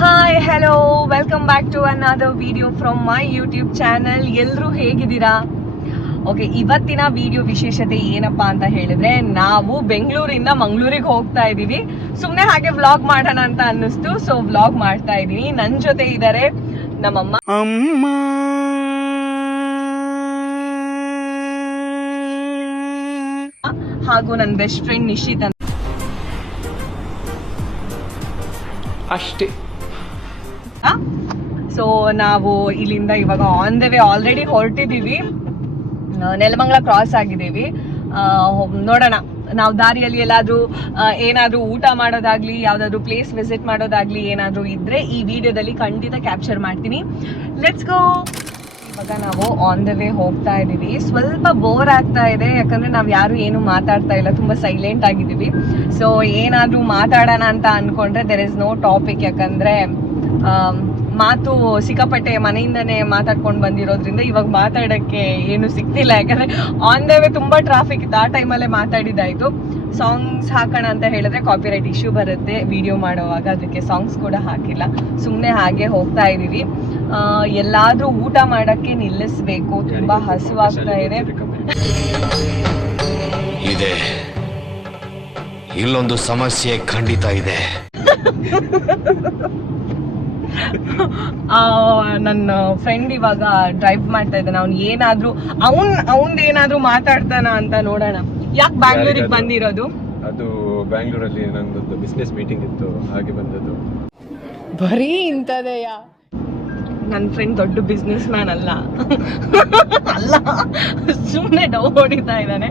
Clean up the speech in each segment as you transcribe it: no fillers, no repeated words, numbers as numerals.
Hi hello welcome back to another video from my YouTube channel. ಎಲ್ಲರೂ ಹೇಗಿದ್ದೀರಾ? Okay, ಇವತ್ತಿನ video ವಿಶೇಷತೆ ಏನಪ್ಪಾ ಅಂತ ಹೇಳಿದ್ರೆ, ನಾವು ಬೆಂಗಳೂರಿಂದ ಮಂಗಳೂರಿಗೆ ಹೋಗ್ತಾ ಇದ್ದೀವಿ. ಸುಮ್ಮನೆ ಹಾಗೆ ವ್ಲಾಗ್ ಮಾಡೋಣ ಅಂತ ಅನ್ನಿಸ್ತು, ಸೊ ವ್ಲಾಗ್ ಮಾಡ್ತಾ ಇದ್ದೀನಿ. ನನ್ನ ಜೊತೆ ಇದ್ದಾರೆ ನಮ್ಮಮ್ಮ, ಹಾಗೂ ನನ್ನ ಬೆಸ್ಟ್ ಫ್ರೆಂಡ್ ನಿಶಿತ್ ಅಂತ. ಅಷ್ಟೇ. ಸೊ ನಾವು ಇಲ್ಲಿಂದ ಇವಾಗ ಆನ್ ದ ವೇ ಆಲ್ರೆಡಿ ಹೊರಟಿದ್ದೀವಿ. ನೆಲಮಂಗಲ ಕ್ರಾಸ್ ಆಗಿದ್ದೀವಿ. ನೋಡೋಣ, ನಾವು ದಾರಿಯಲ್ಲಿ ಎಲ್ಲಾದ್ರೂ ಏನಾದ್ರೂ ಊಟ ಮಾಡೋದಾಗ್ಲಿ, ಯಾವ್ದಾದ್ರು ಪ್ಲೇಸ್ ವಿಸಿಟ್ ಮಾಡೋದಾಗ್ಲಿ ಏನಾದ್ರೂ ಇದ್ರೆ ಈ ವಿಡಿಯೋದಲ್ಲಿ ಖಂಡಿತ ಕ್ಯಾಪ್ಚರ್ ಮಾಡ್ತೀನಿ. Let's go. ಇವಾಗ ನಾವು ಆನ್ ದ ವೇ ಹೋಗ್ತಾ ಇದ್ದೀವಿ. ಸ್ವಲ್ಪ ಬೋರ್ ಆಗ್ತಾ ಇದೆ, ಯಾಕಂದ್ರೆ ನಾವು ಯಾರು ಏನು ಮಾತಾಡ್ತಾ ಇಲ್ಲ, ತುಂಬಾ ಸೈಲೆಂಟ್ ಆಗಿದ್ದೀವಿ. ಸೊ ಏನಾದ್ರೂ ಮಾತಾಡೋಣ ಅಂತ ಅನ್ಕೊಂಡ್ರೆ ದೇರ್ ಇಸ್ ನೋ ಟಾಪಿಕ್, ಯಾಕಂದ್ರೆ ಮಾತು ಸಿಕ್ಕಾಪಟ್ಟೆ ಮನೆಯಿಂದನೇ ಮಾತಾಡ್ಕೊಂಡು ಬಂದಿರೋದ್ರಿಂದ ಇವಾಗ ಮಾತಾಡೋಕ್ಕೆ ಏನು ಸಿಗ್ತಿಲ್ಲ. ಯಾಕಂದ್ರೆ ಆನ್ ದ ವೇ ತುಂಬಾ ಟ್ರಾಫಿಕ್ ಇತ್ತು, ಆ ಟೈಮಲ್ಲೇ ಮಾತಾಡಿದ್ದಾಯ್ತು. ಸಾಂಗ್ಸ್ ಹಾಕೋಣ ಅಂತ ಹೇಳಿದ್ರೆ ಕಾಪಿರೈಟ್ ಇಶ್ಯೂ ಬರುತ್ತೆ ವಿಡಿಯೋ ಮಾಡುವಾಗ, ಅದಕ್ಕೆ ಸಾಂಗ್ಸ್ ಕೂಡ ಹಾಕಿಲ್ಲ. ಸುಮ್ಮನೆ ಹಾಗೆ ಹೋಗ್ತಾ ಇದೀವಿ. ಎಲ್ಲಾದ್ರೂ ಊಟ ಮಾಡಕ್ಕೆ ನಿಲ್ಲಿಸ್ಬೇಕು, ತುಂಬಾ ಹಸುವಾಗ್ತಾ ಇದೆ. ಇಲ್ಲೊಂದು ಸಮಸ್ಯೆ ಖಂಡಿತ ಇದೆ. ನನ್ನ ಫ್ರೆಂಡ್ ಇವಾಗ ಡ್ರೈವ್ ಮಾಡ್ತಾ ಇದ್ದಾನೆ. ಅವ್ನು ಏನಾದ್ರೂ ಅವನ್ದೇನಾದ್ರೂ ಮಾತಾಡ್ತಾನ ಅಂತ ನೋಡೋಣ. ಯಾಕೆ ಬ್ಯಾಂಗ್ಳೂರಿಗೆ ಬಂದಿರೋದು? ಅದು ಬ್ಯಾಂಗ್ಳೂರಲ್ಲಿ ನಂದೊಂದು ಬಿಸ್ನೆಸ್ ಮೀಟಿಂಗ್ ಇತ್ತು, ಹಾಗೆ ಬಂದದ್ದು. ಬರೀ ಇಂಥದೆಯಾ? ನನ್ನ ಫ್ರೆಂಡ್ ದೊಡ್ಡ ಬಿಸ್ನೆಸ್ ಮ್ಯಾನ್ ಅಲ್ಲ ಅಲ್ಲ, ಸುಮ್ಮನೆ ಡೌ ಹೊಡಿತಾ ಇದ್ದಾನೆ.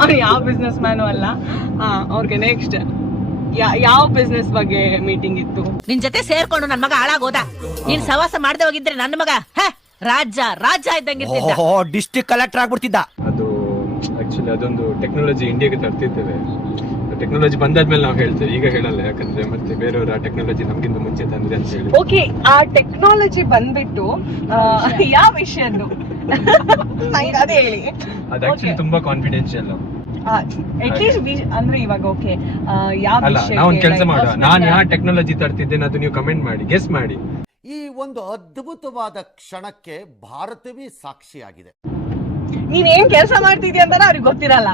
ಅವ್ನು ಯಾವ ಬಿಸ್ನೆಸ್ ಮ್ಯಾನು ಅಲ್ಲ. ಓಕೆ, ನೆಕ್ಸ್ಟ್ ಯಾವ ಬಿಸ್ನೆಸ್ ಬಗ್ಗೆ ಮೀಟಿಂಗ್ ಇತ್ತು? ನಿನ್ ಜೊತೆ ಸೇರ್ಕೊಂಡು ನನ್ ಮಗ ಹಾಳಾಗೋದ. ನೀನ್ ಸವಾಸ ಮಾಡದೆ ಹೋಗಿದ್ರೆ ನನ್ನ ಮಗ ರಾಜ ಇದ್ದಂಗಿರ್ತಿದ್ದ. District collector ಆಗ್ಬಿಡ್ತಿದ್ದ. ಅದು ಆಕ್ಚುಲಿ ಅದೊಂದು ಟೆಕ್ನಾಲಜಿ ಇಂಡಿಯಾಗೆ ತರ್ತಿದ್ದೇವೆ. ಟೆಕ್ನಾಲಜಿ ಬಂದಾದ್ಮೇಲೆ ನಾವು ಹೇಳ್ತೇವೆ, ಈಗ ಹೇಳಲ್ಲ, ಯಾಕಂದ್ರೆ ಮತ್ತೆ ಬೇರೆಯವರು ಆ ಟೆಕ್ನಾಲಜಿ ನಮ್ಗಿಂತ ಮುಂಚೆ ತಂದ್ರೆ ಅಂತ ಹೇಳಿ. ಓಕೆ, ಆ ಟೆಕ್ನಾಲಜಿ ಬಂದ್ಬಿಟ್ಟು ಯಾವ ವಿಷಯದ್ದು ಅದೇ ಹೇಳಿ. ಅದು ಆಕ್ಚುಲಿ ತುಂಬಾ ಕಾನ್ಫಿಡೆನ್ಶಿಯಲ್. ಅಟ್ಲೀಸ್ಟ್ ಅಂದ್ರೆ ಇವಾಗ ಓಕೆ, ಯಾವ ಅಲ್ಲ, ನಾವು ಒಂದು ಕೆಲಸ ಮಾಡುವ, ನಾನು ಯಾವ ಟೆಕ್ನಾಲಜಿ ತರ್ತಿದ್ದೇನೆ ಅದು ನೀವು ಕಮೆಂಟ್ ಮಾಡಿ, ಗೆಸ್ ಮಾಡಿ. ಈ ಒಂದು ಅದ್ಭುತವಾದ ಕ್ಷಣಕ್ಕೆ ಭಾರತವೇ ಸಾಕ್ಷಿಯಾಗಿದೆ. ನೀನ್ ಏನ್ ಕೆಲಸ ಮಾಡ್ತಿದ್ಯಾ ಅಂತ ಅವ್ರಿಗೆ ಗೊತ್ತಿರಲ್ಲ,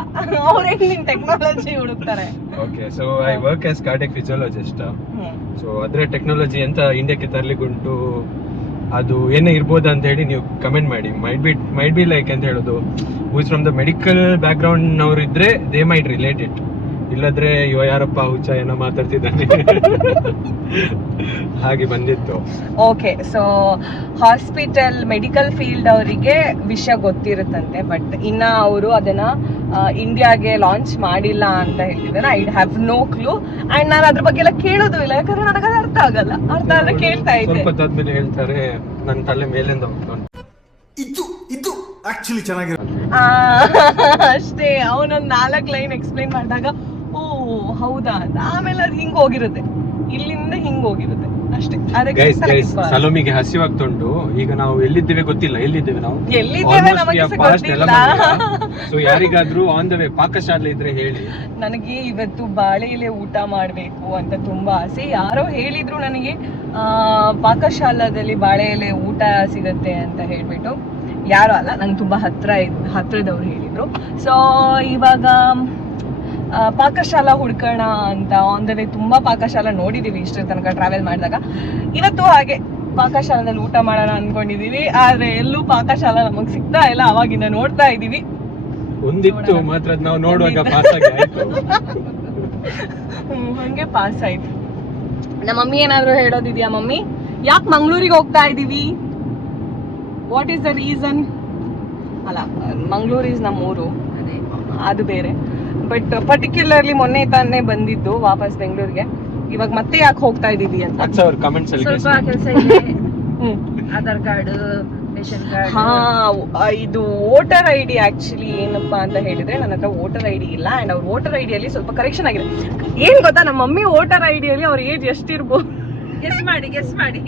ಅವ್ರೇ ನಿನ್ ಟೆಕ್ನಾಲಜಿ ಹುಡುಕ್ತಾರೆ. Okay, so I work as cardiac physiologist. So ಅದ್ರ ಟೆಕ್ನಾಲಜಿ ಎಂತ ಇಂಡಿಯಾಕ್ಕೆ ತರ್ಲಿಕ್ಕುಂಟು, ಅದು ಏನೇ ಇರ್ಬೋದು ಅಂತ ಹೇಳಿ ನೀವು ಕಮೆಂಟ್ ಮಾಡಿ. ಮೈಟ್ ಬಿ ಲೈಕ್ ಅಂತ ಹೇಳೋದು, who's from the medical background ನವರು ಇದ್ರೆ ದೇ ಮೈಟ್ ರಿಲೇಟ್ ಇಟ್. ಇಲ್ಲದ್ರೆ ಇವ ಯಾರಪ್ಪ ಹುಚ್ಚ ಏನೋ ಮಾತಾಡ್ತಿದ್ದಾನೆ ಹಾಗೆ ಬಂದಿತ್ತು. Okay, so hospital medical field ಅವರಿಗೆ ವಿಷಯ ಗೊತ್ತಿರುತ್ತಂತೆ, ಬಟ್ ಇನ್ನ ಅವರು ಅದನ್ನ ಇಂಡಿಯಾಗೆ ಲಾಂಚ್ ಮಾಡಿಲ್ಲ ಅಂತ ಹೇಳ್ತಿದ್ದಾರೆ. I have no clue. And ನಾನು ಅದ್ರ ಬಗ್ಗೆ ಎಲ್ಲ ಕೇಳೋದು ಇಲ್ಲ, ಯಾಕಂದ್ರೆ ನನಗೆ ಅದು ಅರ್ಥ ಆಗಲ್ಲ. ಅರ್ಥ ಆದ್ರೆ ಕೇಳ್ತಾ ಇದ್ದೆ. ಸ್ವಲ್ಪ ಹೊತ್ತಾದ್ಮೇಲೆ ಹೇಳ್ತಾರೆ ನನ್ನ ತಲೆ ಮೇಲಿಂದ ಇದು ಆಕ್ಚುಲಿ ಚೆನ್ನಾಗಿರೋದು ಅಷ್ಟೇ. ಅವನೊಂದ್ 4 ಲೈನ್ ಎಕ್ಸ್ಪ್ಲೈನ್ ಮಾಡಿದಾಗ ಓ ಹೌದಾ ಅಂತ, ಆಮೇಲೆ ಅದು ಹಿಂಗ್ ಹೋಗಿರುತ್ತೆ, ಇಲ್ಲಿಂದ ಹಿಂಗ್ ಹೋಗಿರುತ್ತೆ ಅಷ್ಟೇ. ಅದಕ್ಕೆ ಸಲೋಮಿಗೆ ಹಸಿವಾಗ್ತುಂಟು. ಈಗ ನಾವು ಎಲ್ಲಿದ್ದೇವೆ ಗೊತ್ತಿಲ್ಲ, ಎಲ್ಲಿದ್ದೇವೆ ನಾವು ನಮಗೆ ಗೊತ್ತಿಲ್ಲ. ಸೊ ಯಾರಿಗಾದ್ರೂ ಆನ್ ದ ವೇ ಪಾಕಶಾಲೆ ಇದ್ರೆ ಹೇಳಿ. ನನಗೆ ಇವತ್ತು ಬಾಳೆ ಎಲೆ ಊಟ ಮಾಡ್ಬೇಕು ಅಂತ ತುಂಬಾ ಆಸೆ. ಯಾರೋ ಹೇಳಿದ್ರು ನನಗೆ ಪಾಕಶಾಲಾದಲ್ಲಿ ಬಾಳೆ ಎಲೆ ಊಟ ಸಿಗತ್ತೆ ಅಂತ ಹೇಳ್ಬಿಟ್ಟು. ಯಾರು ಅಲ್ಲ, ನಂಗೆ ತುಂಬಾ ಹತ್ರದವ್ರು ಹೇಳಿದ್ರು. ಸೊ ಇವಾಗ ಪಾಕಶಾಲಾ ಹುಡ್ಕೋಣ ಅಂತ ಆನ್ ದ ವೇ ತುಂಬಾ ಪಾಕಶಾಲಾ ನೋಡಿದೀವಿ ಇಷ್ಟರ ತನಕ ಟ್ರಾವೆಲ್ ಮಾಡಿದಾಗ. ಇವತ್ತು ಹಾಗೆ ಪಾಕಶಾಲಾದಲ್ಲಿ ಊಟ ಮಾಡೋಣ ಅನ್ಕೊಂಡಿದೀವಿ, ಆದ್ರೆ ಎಲ್ಲೂ ಪಾಕಶಾಲಾ ನಮಗ್ ಸಿಗ್ತಾ ಇಲ್ಲ. ಅವಾಗಿಂದ ನೋಡ್ತಾ ಇದೀವಿ. ಒಂದಿತ್ತು ಮಾತ್ರ ನಾವು ನೋಡುವಾಗ ಪಾಸ್ ಆಯ್ತು. ಹಂಗೆ ಪಾಸ್ ಆಯ್ತು. ನಮ್ಮ ಮಮ್ಮಿ ಏನಾದ್ರು ಹೇಳೋದಿದ್ಯಾ? ಮಮ್ಮಿ, ಯಾಕೆ ಮಂಗ್ಳೂರಿಗೆ ಹೋಗ್ತಾ ಇದೀವಿ? What is the reason? ಅಲ್ಲ, ಮಂಗ್ಳೂರ್ ಈಸ್ ನಮ್ಮೂರು, ಅದು ಬೇರೆ. ಬಟ್ ಪರ್ಟಿಕ್ಯುಲರ್ಲಿ ಮೊನ್ನೆ ತಾನೇ ಬಂದಿದ್ದು ವಾಪಸ್ ಬೆಂಗಳೂರಿಗೆ. ಇವಾಗ ಮತ್ತೆ ಯಾಕೆ ಹೋಗ್ತಾ ಇದೀವಿ ಅಂತ ಕಮೆಂಟ್ಸ್ ಅಲ್ಲಿ ಸ್ವಲ್ಪ ಕೆಲಸ ಇದೆ. Aadhaar card, ration card. ಇದು ವೋಟರ್ ಐ ಡಿ. ಆಕ್ಚುಲಿ ಏನಪ್ಪಾ ಅಂತ ಹೇಳಿದ್ರೆ, ನನ್ನ ಹತ್ರ ವೋಟರ್ ಐ ಡಿ ಇಲ್ಲ. ಅಂಡ್ ಅವ್ರ ವೋಟರ್ ಐ ಡಿಯಲ್ಲಿ ಸ್ವಲ್ಪ ಕರೆಕ್ಷನ್ ಆಗಿದೆ. ಏನ್ ಗೊತ್ತಾ, ನಮ್ಮ ಮಮ್ಮಿ ವೋಟರ್ ಐ ಡಿಯಲ್ಲಿ ಅವ್ರ ಏಜ್ ಎಷ್ಟಿರ್ಬೋದು ಗೆಸ್ ಮಾಡಿ.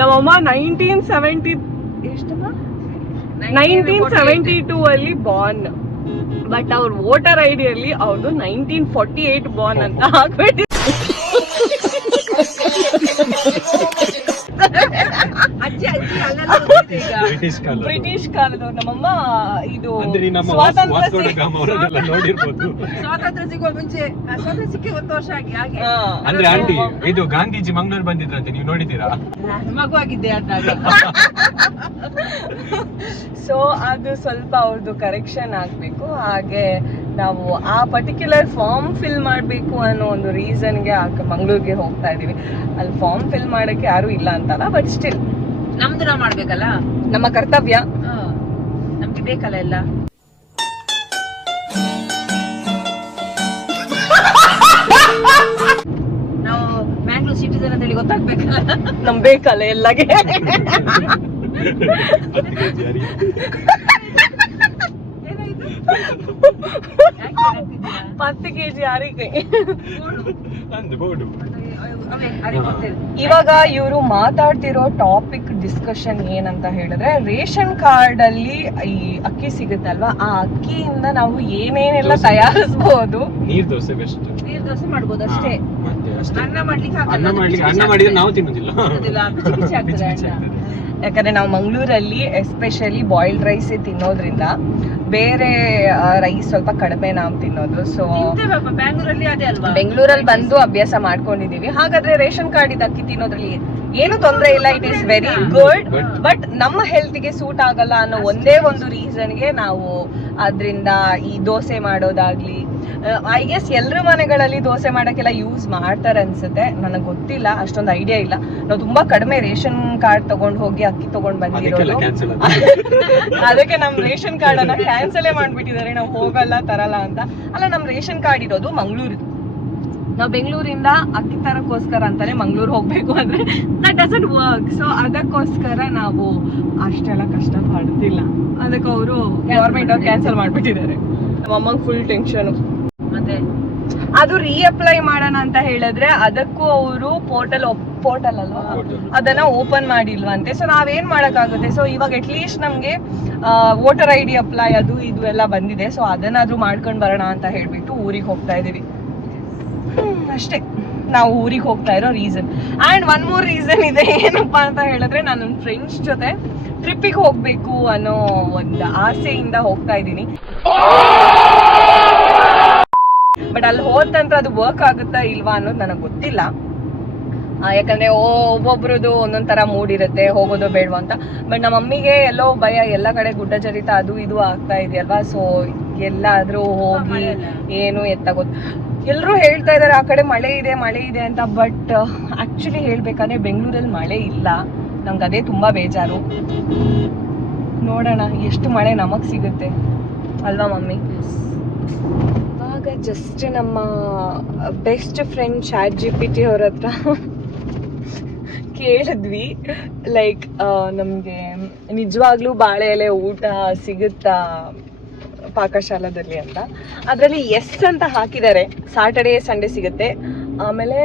ನಮ್ಮಮ್ಮ 1972 ಅಲ್ಲಿ ಬಾರ್ನ್. ಬಟ್ ಅವ್ರ ವೋಟರ್ ಐ ಡಿಯಲ್ಲಿ ಅವ್ರದ್ದು 1948 ಬಾರ್ನ್ ಅಂತ ಹಾಕ್ಬಿಟ್ಟು ಬ್ರಿಟಿಷ್ ಕಾಲ ಬ್ರಿಟಿಷ್ ಕಾಲದ ನಮ್ಮಮ್ಮ ಇದು ಅಂದ್ರೆ ನಮ್ಮ ಸ್ವಾತಂತ್ರ್ಯ ವಾಸ್ಕೋ ಡ ಗಾಮ ಅವರನ್ನೆಲ್ಲ ನೋಡಿರ್ಬೋದು. ಸ್ವಾತಂತ್ರ್ಯ ಸಿಗುವ ಮುಂಚೆ ಸ್ವಾತಂತ್ರ್ಯ ಸಿಕ್ಕಿ 1 ವರ್ಷ ಆಗಿ ಹಾಗೆ ಹಾ. ಅಂದ್ರೆ ಆಂಟಿ ಇದು ಗಾಂಧೀಜಿ ಮಂಗಳೂರು ಬಂದಿದ್ರಂತೆ, ನೀವು ನೋಡಿದ್ದೀರಾ? ಮಗು ಆಗಿದ್ದೆ ಅಂದಾಗ. ಸೊ ಅದು ಸ್ವಲ್ಪ ಅವ್ರದ್ದು ಕರೆಕ್ಷನ್ ಆಗ್ಬೇಕು. ಹಾಗೆ ನಾವು ಆ ಪರ್ಟಿಕ್ಯುಲರ್ ಫಾರ್ಮ್ ಫಿಲ್ ಮಾಡಬೇಕು ಅನ್ನೋ ಒಂದು ರೀಸನ್ಗೆ ಮಂಗಳೂರಿಗೆ ಹೋಗ್ತಾ ಇದೀವಿ. ಅಲ್ಲಿ ಫಾರ್ಮ್ ಫಿಲ್ ಮಾಡಕ್ಕೆ ಯಾರು ಇಲ್ಲ ಅಂತಲ್ಲ, ಬಟ್ ಸ್ಟಿಲ್ ನಮ್ದು ನಾವ್ ಮಾಡ್ಬೇಕಲ್ಲ, ನಮ್ಮ ಕರ್ತವ್ಯ. ನಮ್ಗೆ ಬೇಕಲ್ಲ ಎಲ್ಲ. ನಾವು ಮ್ಯಾಂಗ್ಳೂರ್ ಸಿಟಿಸನ್ ಅಂತ ಹೇಳಿ ಗೊತ್ತಾಗ್ಬೇಕಲ್ಲ. ನಮ್ ಬೇಕಲ್ಲ ಎಲ್ಲಗೆ. 10 kg ಯಾರಿಗೆ. ಇವಾಗ ಇವರು ಮಾತಾಡ್ತಿರೋ ಟಾಪಿಕ್ ಡಿಸ್ಕಷನ್ ಏನಂತ ಹೇಳಿದ್ರೆ, ರೇಷನ್ ಕಾರ್ಡ್ ಅಲ್ಲಿ ಈ ಅಕ್ಕಿ ಸಿಗುತ್ತಲ್ವಾ, ಆ ಅಕ್ಕಿಯಿಂದ ನಾವು ಏನೇನೆಲ್ಲ ತಯಾರಿಸಬಹುದು. ನೀರ್ ದೋಸೆ ಬೆಸ್ಟ್. ನೀರ್ ದೋಸೆ ಮಾಡ್ಬೋದು ಅಷ್ಟೇ. ಅನ್ನ ಮಾಡ್ಲಿಕ್ಕೆ ಅನ್ನ ಮಾಡಿದ್ರೆ ನಾವು ತಿನ್ನುದಿಲ್ಲ. ಯಾಕಂದ್ರೆ ನಾವು ಮಂಗಳೂರಲ್ಲಿ ಎಸ್ಪೆಷಲಿ ಬಾಯ್ಲ್ಡ್ ರೈಸ್ ತಿನ್ನೋದ್ರಿಂದ ಬೇರೆ ರೈಸ್ ಸ್ವಲ್ಪ ಕಡಿಮೆ ನಾವು ತಿನ್ನೋದು. ಸೊ ಬ್ಯಾಂಗ್ಳೂರಲ್ಲಿ ಅದೇ ಅಲ್ವಾ, ಬೆಂಗಳೂರಲ್ಲಿ ಬಂದು ಅಭ್ಯಾಸ ಮಾಡ್ಕೊಂಡಿದೀವಿ. ಹಾಗಾದ್ರೆ ರೇಷನ್ ಕಾರ್ಡ್ ಇದ್ದ ಅಕ್ಕಿ ತಿನ್ನೋದ್ರಲ್ಲಿ ಏನು ತೊಂದರೆ ಇಲ್ಲ, it is very good. But ನಮ್ಮ ಹೆಲ್ತ್ ಗೆ ಸೂಟ್ ಆಗಲ್ಲ ಅನ್ನೋ ಒಂದೇ ಒಂದು ರೀಸನ್ಗೆ ನಾವು ಅದ್ರಿಂದ ಈ ದೋಸೆ ಮಾಡೋದಾಗ್ಲಿ, ಐ ಗೆಸ್ ಎಲ್ರ ಮನೆಗಳಲ್ಲಿ ದೋಸೆ ಮಾಡಕ್ಕೆಲ್ಲ ಯೂಸ್ ಮಾಡ್ತಾರೆ ಅನ್ಸುತ್ತೆ, ನನಗೆ ಗೊತ್ತಿಲ್ಲ, ಅಷ್ಟೊಂದು ಐಡಿಯಾ ಇಲ್ಲ. ನಾವು ತುಂಬಾ ಕಡಿಮೆ ರೇಷನ್ ಕಾರ್ಡ್ ತಗೊಂಡ್ ಹೋಗಿ ಅಕ್ಕಿ ತಗೊಂಡ್ ಬಂದಿರೋದು. ಅದಕ್ಕೆ ನಮ್ ರೇಷನ್ ಕಾರ್ಡ್ ಅನ್ನ ಕ್ಯಾನ್ಸಲೇ ಮಾಡ್ಬಿಟ್ಟಿದ್ದಾರೆ, ನಾವು ಹೋಗಲ್ಲ ತರಲ್ಲ ಅಂತ. ಅಲ್ಲ, ನಮ್ ರೇಷನ್ ಕಾರ್ಡ್ ಇರೋದು ಮಂಗಳೂರು. ನಾವು ಬೆಂಗಳೂರಿಂದ ಅಕ್ಕಿ ತರಕ್ಕೋಸ್ಕರ ಅಂತಾನೆ ಮಂಗಳೂರು ಹೋಗ್ಬೇಕು ಅಂದ್ರೆ ದಟ್ ಡಸಂಟ್ ವರ್ಕ್. ಸೊ ಅದಕ್ಕೋಸ್ಕರ ನಾವು ಅಷ್ಟೆಲ್ಲ ಕಷ್ಟ ಪಡ್ತಿಲ್ಲ. ಅದಕ್ಕೆ ಅವರು ಗವರ್ಮೆಂಟ್ ಅವ್ರು ಕ್ಯಾನ್ಸಲ್ ಮಾಡ್ಬಿಟ್ಟಿದ್ದಾರೆ. ನಮ್ಮ ಅಮ್ಮಂಗೆ ಫುಲ್ ಟೆನ್ಷನ್. ಮತ್ತೆ ಅದು ರೀಅಪ್ಲೈ ಮಾಡೋಣ ಅಂತ ಹೇಳಿದ್ರೆ ಅದಕ್ಕೂ ಅವರು ಪೋರ್ಟಲ್ ಅಲ್ವಾ, ಅದನ್ನ ಓಪನ್ ಮಾಡಿಲ್ವಂತೆ. ಸೊ ನಾವೇನ್ ಮಾಡಕ್ಕಾಗುತ್ತೆ? ಸೊ ಇವಾಗ ಅಟ್ಲೀಸ್ಟ್ ನಮ್ಗೆ ವೋಟರ್ ID ಅಪ್ಲೈ ಅದು ಇದು ಎಲ್ಲ ಬಂದಿದೆ. ಸೊ ಅದನ್ನಾದ್ರೂ ಮಾಡ್ಕೊಂಡ್ ಬರೋಣ ಅಂತ ಹೇಳ್ಬಿಟ್ಟು ಊರಿಗೆ ಹೋಗ್ತಾ ಇದೀವಿ. ಅಷ್ಟೇ ನಾವು ಊರಿಗೆ ಹೋಗ್ತಾ ಇರೋ reason. And one more reason ಇದೆ, ಏನಪ್ಪಾ ಅಂತ ಹೇಳಿದ್ರೆ, ನಾನು ನನ್ನ ಫ್ರೆಂಡ್ಸ್ ಜೊತೆ ಟ್ರಿಪ್ಪಿಗೆ ಹೋಗ್ಬೇಕು ಅನ್ನೋ ಒಂದು ಆಸೆಯಿಂದ ಹೋಗ್ತಾ ಇದ್ದೀನಿ. ಬಟ್ ಅಲ್ಲಿ ಹೋದ ನಂತರ ಅದು ವರ್ಕ್ ಆಗುತ್ತಾ ಇಲ್ವಾ ಅನ್ನೋದು ನನಗೆ ಗೊತ್ತಿಲ್ಲ. ಯಾಕಂದ್ರೆ ಒಬ್ಬೊಬ್ರದ್ದು ಒಂದೊಂದ್ ತರ ಮೂಡ್ ಇರುತ್ತೆ, ಹೋಗೋದು ಬೇಡವಾ ಅಂತ. ಬಟ್ ನಮ್ಮ ಮಮ್ಮಿಗೆ ಎಲ್ಲೋ ಭಯ, ಎಲ್ಲ ಕಡೆ ಗುಡ್ಡ ಜರಿತ ಅದು ಇದು ಆಗ್ತಾ ಇದೆಯಲ್ವಾ. ಸೊ ಎಲ್ಲಾದ್ರೂ ಹೋಗಿ ಏನು ಎತ್ತಾಗೋದು. ಎಲ್ಲರೂ ಹೇಳ್ತಾ ಇದಾರೆ ಆ ಕಡೆ ಮಳೆ ಇದೆ ಅಂತ. ಬಟ್ ಆಕ್ಚುಲಿ ಹೇಳ್ಬೇಕಂದ್ರೆ ಬೆಂಗಳೂರಲ್ಲಿ ಮಳೆ ಇಲ್ಲ. ನಮ್ಗೆ ಅದೇ ತುಂಬಾ ಬೇಜಾರು. ನೋಡೋಣ ಎಷ್ಟು ಮಳೆ ನಮಗ್ ಸಿಗುತ್ತೆ ಅಲ್ವಾ ಮಮ್ಮಿ? ಇವಾಗ ಜಸ್ಟ್ ನಮ್ಮ ಬೆಸ್ಟ್ ಫ್ರೆಂಡ್ ChatGPT ಅವ್ರ ಹತ್ರ ಕೇಳಿದ್ವಿ, ಲೈಕ್ ನಮ್ಗೆ ನಿಜವಾಗ್ಲೂ ಬಾಳೆ ಎಲೆ ಊಟ ಸಿಗುತ್ತಾ ಪಾಕಶಾಲದಲ್ಲಿ ಅಂತ. ಅದರಲ್ಲಿ ಎಸ್ ಅಂತ ಹಾಕಿದ್ದಾರೆ. ಸಾಟರ್ಡೆ ಸಂಡೇ ಸಿಗುತ್ತೆ, ಆಮೇಲೆ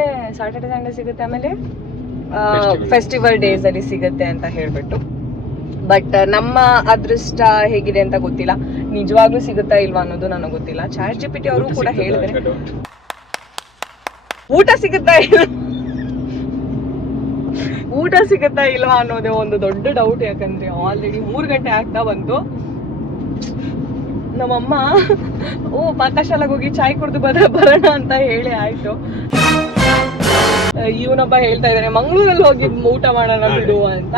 ಫೆಸ್ಟಿವಲ್ ಡೇಸ್ ಅಲ್ಲಿ ಸಿಗುತ್ತೆ ಅಂತ ಹೇಳ್ಬಿಟ್ಟು. ಬಟ್ ನಮ್ಮ ಅದೃಷ್ಟ ಹೇಗಿದೆ ಅಂತ ಗೊತ್ತಿಲ್ಲ, ನಿಜವಾಗ್ಲೂ ಸಿಗುತ್ತಾ ಇಲ್ವಾ ಅನ್ನೋದು ನನಗೆ ಗೊತ್ತಿಲ್ಲ. ChatGPT ಅವರು ಕೂಡ ಹೇಳಿದ್ರೆ ಊಟ ಸಿಗುತ್ತಾ ಇಲ್ವಾ ಅನ್ನೋದೇ ಒಂದು ದೊಡ್ಡ ಡೌಟ್. ಯಾಕಂದ್ರೆ ಆಲ್ರೆಡಿ 3 ಗಂಟೆ ಆಗ್ತಾ ಬಂತು. ನಮ್ಮಮ್ಮ ಪಾಕಶಾಲೆಗೆ ಹೋಗಿ ಚಾಯ್ ಕುಡ್ದು ಬರೋಣ ಅಂತ ಹೇಳಿ ಆಯ್ತು. ಇವನೊಬ್ಬ ಹೇಳ್ತಾ ಇದ್ದಾನೆ ಮಂಗಳೂರಲ್ಲಿ ಹೋಗಿ ಊಟ ಮಾಡೋಣ ಬಿಡು ಅಂತ.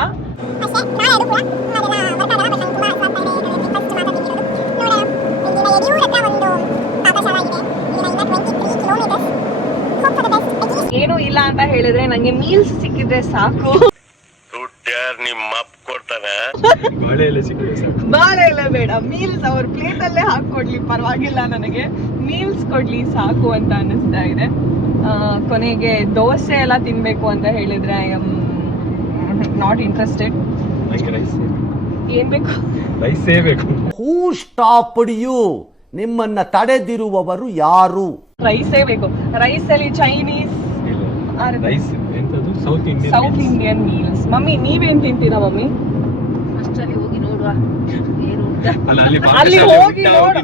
ಏನು ಇಲ್ಲ ಅಂತ ಹೇಳಿದ್ರೆ ನಂಗೆ ಮೀಲ್ಸ್ ಸಿಕ್ಕಿದ್ರೆ ಸಾಕು. ಬಾಳೆ ಎಲ್ಲ ಬೇಡ, ಮೀಲ್ಸ್ ಅವ್ರ ಪ್ಲೇಟ್ ಅಲ್ಲೇ ಹಾಕೊಡ್ಲಿ ಪರವಾಗಿಲ್ಲ, ನನಗೆ ಮೀಲ್ಸ್ ಕೊಡ್ಲಿ ಸಾಕು ಅಂತ ಅನ್ನಿಸ್ತಾ ಇದೆ. ಕೊನೆಗೆ ದೋಸೆ ಎಲ್ಲ ತಿನ್ಬೇಕು ಅಂತ ಹೇಳಿದ್ರೆ ಐ ಆಮ್ ನಾಟ್ ಇಂಟ್ರೆಸ್ಟೆಡ್. ಏನ್ ಬೇಕು? ಹೂ ಸ್ಟಾಪ್ಡ್ ಯು? ನಿಮ್ಮನ್ನ ತಡೆದಿರುವವರು ಯಾರು? ರೈಸೇ ಬೇಕು. ರೈಸ್ ಅಲ್ಲಿ Chinese, south Indian meals. Mummy ನೀವೇನ್ ತಿಂತೀರಾ ಮಮ್ಮಿ? ಅಷ್ಟರಲ್ಲಿ ಹೋಗಿ ನೋಡುವ ಏನು ಅಲ್ಲಿ ಹೋಗಿ ನೋಡು.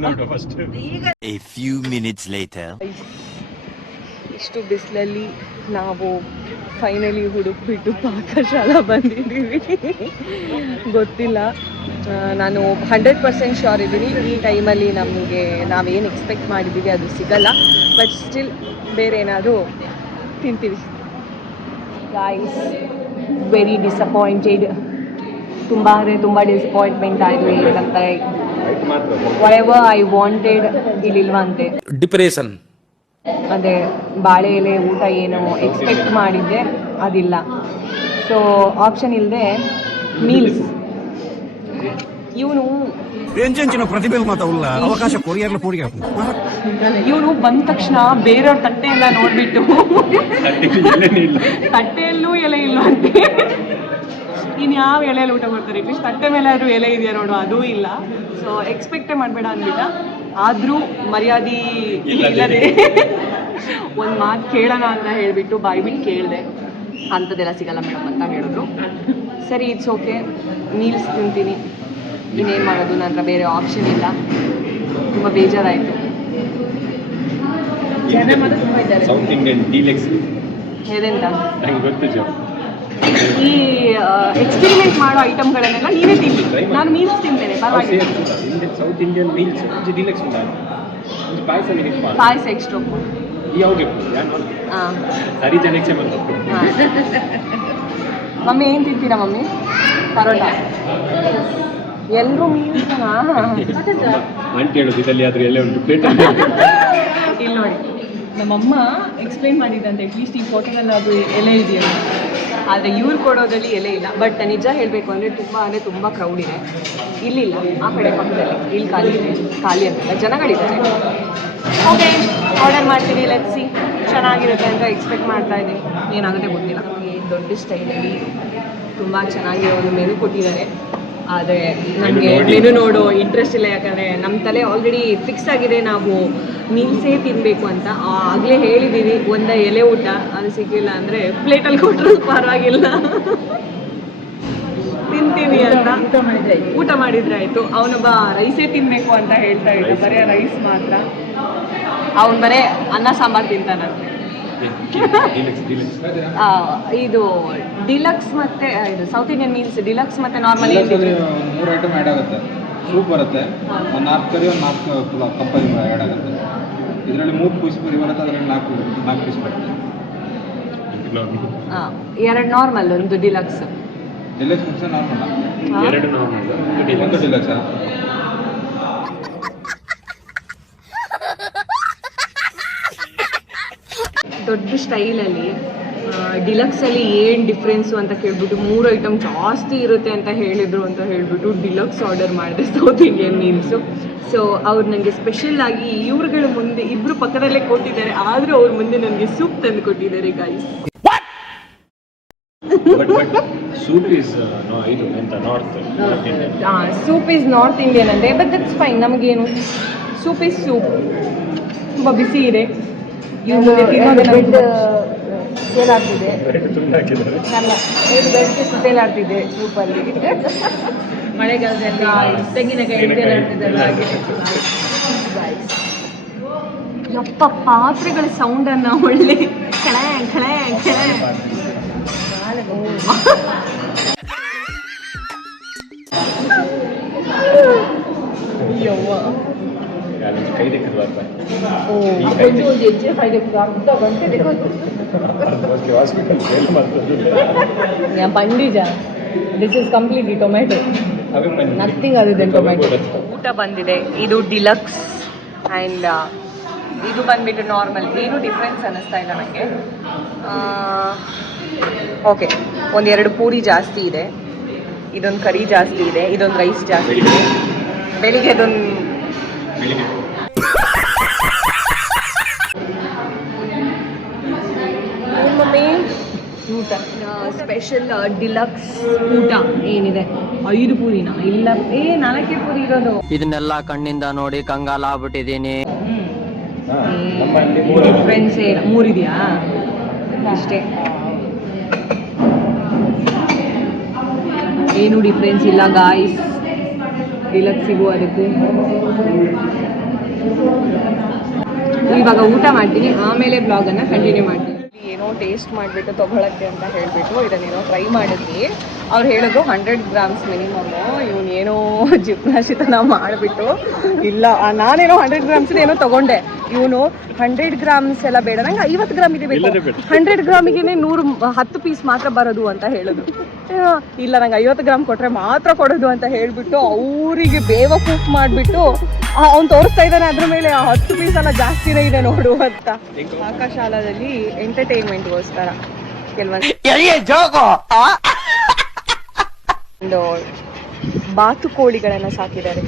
A few minutes later. ಇಷ್ಟು ಬಿಸಿಲಲ್ಲಿ ನಾವು ಫೈನಲಿ ಹುಡುಕ್ಬಿಟ್ಟು ಪಾಕಶಾಲಾ ಬಂದಿದ್ದೀವಿ. ಗೊತ್ತಿಲ್ಲ, ನಾನು 100% ಶ್ಯೂರ್ ಇದ್ದೀನಿ ಈ ಟೈಮಲ್ಲಿ ನಮಗೆ ನಾವೇನು ಎಕ್ಸ್ಪೆಕ್ಟ್ ಮಾಡಿದ್ದೀವಿ ಅದು ಸಿಗಲ್ಲ. ಬಟ್ ಸ್ಟಿಲ್ ಬೇರೆ ಏನಾದರೂ ತಿಂತೀವಿ. Guys, very disappointed. ತುಂಬ ಅಂದರೆ ತುಂಬ ಡಿಸಪಾಯಿಂಟ್ಮೆಂಟ್ ಆಯಿತು. ಏನಂತ whatever I wanted ಇಲ್ಲಿಲ್ವಂತೆ. ಡಿಪ್ರೆಷನ್. ಅದೇ ಬಾಳೆ ಎಲೆ ಊಟ ಏನು ಎಕ್ಸ್ಪೆಕ್ಟ್ ಮಾಡಿದ್ದೆ ಅದಿಲ್ಲ. ಸೊ ಆಪ್ಷನ್ ಇಲ್ಲದೆ ಮೀಲ್ಸ್. ಇವನು ಪ್ರತಿಭೆಗಳು ಮಾತಾಡಲ್ಲ ಅವಕಾಶ ಕೊರಿಯರ್ಲು ಪೂಡಿಗೆ ಇವನು ಬಂದ ತಕ್ಷಣ ಬೇರೆಯವ್ರ ತಟ್ಟೆ ಎಲ್ಲ ನೋಡ್ಬಿಟ್ಟು ತಟ್ಟೆಯಲ್ಲೂ ಎಲೆ ಇಲ್ವಂತೆ. ಇನ್ಯಾವ ಎಲೆಯಲ್ಲಿ ಊಟ ಮಾಡ್ತಾರೆ, ಅಟ್ಲೀಸ್ಟ್ ತಟ್ಟೆ ಮೇಲೆ ಆದರೂ ಎಲೆ ಇದೆಯಾ ನೋಡು, ಅದೂ ಇಲ್ಲ. ಸೊ ಎಕ್ಸ್ಪೆಕ್ಟೇ ಮಾಡಬೇಡ ಅಂದ್ಬಿಟ್ಟ. ಆದರೂ ಮರ್ಯಾದೆ ಇಲ್ಲದೆ ಒಂದು ಮಾತು ಕೇಳೋಣ ಅಂತ ಹೇಳಿಬಿಟ್ಟು ಬಾಯ್ಬಿಟ್ಟು ಕೇಳಿದೆ. ಅಂಥದ್ದೆಲ್ಲ ಸಿಗಲ್ಲ ಮೇಡಮ್ ಅಂತ ಹೇಳಿದ್ರು. ಸರಿ, ಇಟ್ಸ್ ಓಕೆ, ಮೀಲ್ಸ್ ತಿಂತೀನಿ, ಇನ್ನೇನು ಮಾಡೋದು, ನನ್ನ ಹತ್ರ ಬೇರೆ ಆಪ್ಷನ್ ಇಲ್ಲ. ತುಂಬ ಬೇಜಾರಾಯಿತು. ಜನ ಮಾತ್ರ ತುಂಬ ಇದ್ದಾರೆ. ಸೌತ್ ಇಂಡಿಯನ್ ಡೀಲೆಕ್ಸ್ ಹೇಗೆಂತ ನಂಗೆ ಗೊತ್ತು ಜೋ. ಈ ಎಕ್ಸ್ಪೆರಿಮೆಂಟ್ ಮಾಡೋ ಐಟಮ್ಗಳನ್ನೆಲ್ಲ ನೀವೇ ತಿನ್ನಿ, ನಾನು ಮೀಲ್ಸ್ ತಿಂತೇನೆ, ಪರವಾಗಿಲ್ಲ. ಸೌತ್ ಇಂಡಿಯನ್ ಮೀಲ್ಸ್ ಡೀಲೆಕ್ಸ್ ಉಂಟು ಪಾಯಸ ಪಾಯಸ ಎಕ್ಸ್ಟ್ರಾ. ಯಾವುದು ಹಾಂ, ಸರಿ ಜನಕ್ಕೆ ಬಂತು. ಮಮ್ಮಿ ಏನು ತಿಂತೀರಾ ಮಮ್ಮಿ? ಪರೋಟ. ಎಲ್ಲರೂ ಮೀಲ್ಸ್ನಾ? ಆಂಟಿ ಹೇಳೋದು ಇದರಲ್ಲಿ ಆದರೂ ಎಲ್ಲೇ ಉಂಟು ಪ್ಲೇಟ್. ಇಲ್ಲಿ ನೋಡಿ, ನಮ್ಮಮ್ಮ ಎಕ್ಸ್ಪ್ಲೇನ್ ಮಾಡಿದ್ದಂತೆ ಅಟ್ಲೀಸ್ಟ್ ಈ ಹೋಟೆಲಲ್ಲಿ ಅದು ಎಲೆ ಇದೆಯಲ್ಲ, ಆದರೆ ಇವ್ರು ಕೊಡೋದ್ರಲ್ಲಿ ಎಲೆ ಇಲ್ಲ. ಬಟ್ ನಿಜ ಹೇಳಬೇಕು ಅಂದರೆ ತುಂಬ ಕ್ರೌಡ್ ಇದೆ. ಇಲ್ಲಿಲ್ಲ, ಆ ಕಡೆ ಪಕ್ಕದಲ್ಲಿ ಇಲ್ಲಿ ಖಾಲಿ ಇದೆ. ಖಾಲಿ ಅಂತಲ್ಲ, ಜನಗಳಿದ್ದಾರೆ. ಓಕೆ, ಆರ್ಡರ್ ಮಾಡ್ತೀವಿ. ಲೆಟ್ಸ್ ಸಿ, ಚೆನ್ನಾಗಿರುತ್ತೆ ಅಂತ ಎಕ್ಸ್ಪೆಕ್ಟ್ ಮಾಡ್ತಾ ಇದ್ದೀನಿ. ಏನಾಗುತ್ತೆ ಗೊತ್ತಿಲ್ಲ. ಈ ದೊಡ್ಡ ಸ್ಟೈಲಲ್ಲಿ ತುಂಬ ಚೆನ್ನಾಗಿ ಒಂದು ಮೆನು ಕೊಟ್ಟಿದ್ದಾರೆ. ಆದರೆ ನಮಗೆ ಮೆನು ನೋಡೋ ಇಂಟ್ರೆಸ್ಟ್ ಇಲ್ಲ, ಯಾಕಂದರೆ ನಮ್ಮ ತಲೆ ಆಲ್ರೆಡಿ ಫಿಕ್ಸ್ ಆಗಿದೆ ನಾವು ಮೀಲ್ಸೇ ತಿನ್ನಬೇಕು ಅಂತ. ಆಗಲೇ ಹೇಳಿದ್ದೀವಿ, ಒಂದು ಎಲೆ ಊಟ ಅದು ಸಿಕ್ಕಿಲ್ಲ ಅಂದರೆ ಪ್ಲೇಟಲ್ಲಿ ಕೊಟ್ಟರು ಪರವಾಗಿಲ್ಲ ತಿಂತೀವಿ ಅಂತ. ಊಟ ಮಾಡಿದ್ರೆ ಆಯಿತು. ಅವನೊಬ್ಬ ರೈಸೇ ತಿನ್ನಬೇಕು ಅಂತ ಹೇಳ್ತಾ ಇದ್ದ, ಬರೀ ರೈಸ್ ಮಾತ್ರ. ಅವನು ಬರೀ ಅನ್ನ ಸಾಂಬಾರು ತಿಂತಾನಂತೆ. ಇದು ಡಿಲಕ್ಸ್ ಮತ್ತೆ ಇದು ಸೌತ್ ಇಂಡಿಯನ್ ಮೀಲ್ಸ್ ಡಿಲಕ್ಸ್ ಮತ್ತೆ ನಾರ್ಮಲ್ 3 ಐಟಮ್ ಆ್ಯಡ್ ಆಗುತ್ತೆ. ಸೂಪ್ ಬರುತ್ತೆ, ಒಂದು 4 ಕರಿ, ಒಂದು 4 ಪುಲಾವ್ ಕಂಪನಿ ಆ್ಯಡ್ ಆಗುತ್ತೆ. ಇದರಲ್ಲಿ 3 ಪೀಸ್ ಪುರಿ ಬರುತ್ತೆ, ಅದರಲ್ಲಿ 4 ಪೀಸ್ ಬರುತ್ತೆ. 2 ನಾರ್ಮಲ್, ಒಂದು ಡಿಲಕ್ಸ್. ಡಿಲಕ್ಸ್ ಮುಗಿಸ ನಾರ್ಮಲ್, 2 ನಾರ್ಮಲ್, ಒಂದು ಡಿಲಕ್ಸಾ? ದೊಡ್ಡ ಸ್ಟೈಲಲ್ಲಿ ಡಿಲಕ್ಸಲ್ಲಿ ಏನು ಡಿಫ್ರೆನ್ಸು ಅಂತ ಕೇಳ್ಬಿಟ್ಟು 3 ಐಟಮ್ ಜಾಸ್ತಿ ಇರುತ್ತೆ ಅಂತ ಹೇಳಿದರು ಅಂತ ಹೇಳಿಬಿಟ್ಟು ಡಿಲಕ್ಸ್ ಆರ್ಡರ್ ಮಾಡಿದೆ, ಸೌತ್ ಇಂಡಿಯನ್ ಮೀಲ್ಸು. ಸೊ ಅವ್ರು ನನಗೆ ಸ್ಪೆಷಲ್ಲಾಗಿ ಇವ್ರುಗಳ ಮುಂದೆ ಇಬ್ಬರು ಪಕ್ಕದಲ್ಲೇ ಕೊಟ್ಟಿದ್ದಾರೆ, ಆದರೂ ಅವ್ರ ಮುಂದೆ ನನಗೆ ಸೂಪ್ ತಂದು ಕೊಟ್ಟಿದ್ದಾರೆ ಗೈಸ್. ಸೂಪ್ ಇಸ್ ಇದು ಎಂತ north Indian. Soup is north Indian ಅಂದರೆ, ಬಟ್ ದಟ್ಸ್ ಫೈನ್, ನಮಗೇನು ಸೂಪ್ ಈಸ್ ಸೂಪ್. ತುಂಬ ಬಿಸಿ ಇದೆ. ತೇಲಾಡ್ತಿದೆ ತೇಲಾಡ್ತಿದೆ ಸೂಪಲ್ಲಿ. ಮಳೆಗಾಲದಲ್ಲಿ ತೆಂಗಿನಕಾಯಿ ತೇಲಾಡ್ತಿದ್ದಲ್ಲ ಹಾಗೆ. ಯಪ್ಪ, ಪಾತ್ರೆಗಳ ಸೌಂಡನ್ನು ಒಳ್ಳೆ ಖಳೆ ಖಳೆ ಖಳೆ. ಯವ್ವ, ಕೈ ತೆಗೆದು ಬಂಡಿಜ. This is completely tomato, nothing other than tomato. ಊಟ ಬಂದಿದೆ. ಇದು ಡಿಲಕ್ಸ್ ಆ್ಯಂಡ್ ಇದು ಬಂದ್ಬಿಟ್ಟು ನಾರ್ಮಲ್. ಏನು ಡಿಫ್ರೆನ್ಸ್ ಅನ್ನಿಸ್ತಾ ಇಲ್ಲ ನನಗೆ. ಓಕೆ, 1-2 ಪೂರಿ ಜಾಸ್ತಿ ಇದೆ, ಇದೊಂದು ಕರಿ ಜಾಸ್ತಿ ಇದೆ, ಇದೊಂದು ರೈಸ್ ಜಾಸ್ತಿ ಇದೆ. ಬೆಳಿಗ್ಗೆ ಅದೊಂದು ಊಟ ಸ್ಪೆಷಲ್ ಡಿಲಕ್ಸ್ ಊಟ ಏನಿದೆ 5 ಪೂರಿನ ಇಲ್ಲ 4 ಪೂರಿ ಇರೋದು. ಇದನ್ನೆಲ್ಲ ಕಣ್ಣಿಂದ ನೋಡಿ ಕಂಗಾಲ ಆಗ್ಬಿಟ್ಟಿದ್ದೀನಿ. ಫ್ರೆಂಡ್ಸ್ 3 ಇದೆಯಾ ಅಷ್ಟೇ, ಏನು ಡಿಫ್ರೆನ್ಸ್ ಇಲ್ಲ ಗಾಯ್ಸ್ ಡಿಲಕ್ಸಿಗೂ ಅದಕ್ಕೂ. ಇವಾಗ ಊಟ ಮಾಡ್ತೀನಿ, ಆಮೇಲೆ ಬ್ಲಾಗನ್ನು ಕಂಟಿನ್ಯೂ ಮಾಡ್ತೀನಿ. ಏನೋ ಟೇಸ್ಟ್ ಮಾಡಿಬಿಟ್ಟು ತೊಗೊಳಕ್ಕೆ ಅಂತ ಹೇಳಿಬಿಟ್ಟು ಇದನ್ನೇನೋ ಟ್ರೈ ಮಾಡಿದ್ವಿ. ಅವ್ರು ಹೇಳಿದ್ರು 100 grams ಮಿನಿಮಮ್ಮು. ಇವನು ಏನೋ ಜಿಪ್ನಾಶಿತನ ಮಾಡಿಬಿಟ್ಟು ಇಲ್ಲ ನಾನೇನೋ 100 grams ಏನೋ ತೊಗೊಂಡೆ. ಇವನು 100 grams ಎಲ್ಲ ಬೇಡ, ನಂಗೆ 50 ಗ್ರಾಮ್ ಇದೆ ಬೇಕು, 100 ಗ್ರಾಮಿಗೆ 110 ಪೀಸ್ ಮಾತ್ರ ಬರೋದು ಅಂತ ಹೇಳಿದ್ರು. ಇಲ್ಲ ನಂಗೆ 50 ಗ್ರಾಮ್ ಕೊಟ್ಟರೆ ಮಾತ್ರ ಕೊಡೋದು ಅಂತ ಹೇಳಿಬಿಟ್ಟು ಅವರಿಗೆ ಬೇವಕೂಫ್ ಮಾಡಿಬಿಟ್ಟು ಅವ್ನು ತೋರಿಸ್ತಾ ಇದ್ದಾನೆ ಅದ್ರ ಮೇಲೆ 10 ಪೀಸ್ ಎಲ್ಲ ಜಾಸ್ತಿನೇ ಇದೆ ನೋಡು ಅಂತ. ಪಾಕಶಾಲಾದಲ್ಲಿ ಎಂಟರ್ಟೈನ್ಮೆಂಟ್ಗೋಸ್ಕರ ಒಂದು ಬಾತುಕೋಳಿಗಳನ್ನು ಸಾಕಿದ್ದಾರೆ.